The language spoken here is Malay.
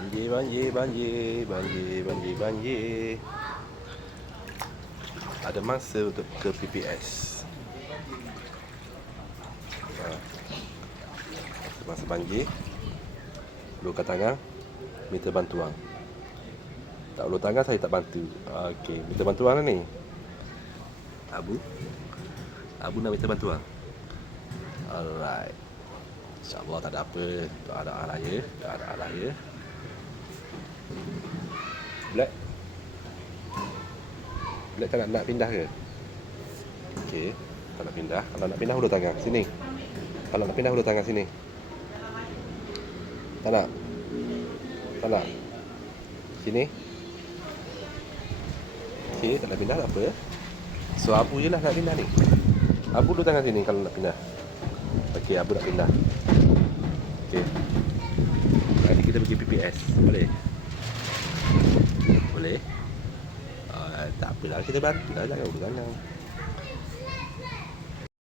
Banjir, banjir, banjir, banjir, banjir, banjir. Ada masa untuk ke PPS. Masa banjir, ulurkan tangan, minta bantuan. Tak ulur tangan, saya tak bantu. Okey, minta bantuan lah ni. Abu nak minta bantuan. Alright. InsyaAllah tak ada apa. Doa raya. Black tak nak pindah ke? Okey, tak nak pindah. Kalau nak pindah, ulur tangan sini. Kalau nak pindah, ulur tangan sini. Tak nak? Tak nak? Sini. Okey, tak nak pindah, tak apa. So, Abu je lah nak pindah ni. Abu ulur tangan sini kalau nak pindah. Okey, Abu nak pindah. Okey. Nanti kita pergi PPS. Boleh? Boleh? Tak apalah, kita bantu lah. Jangan ulur tangan.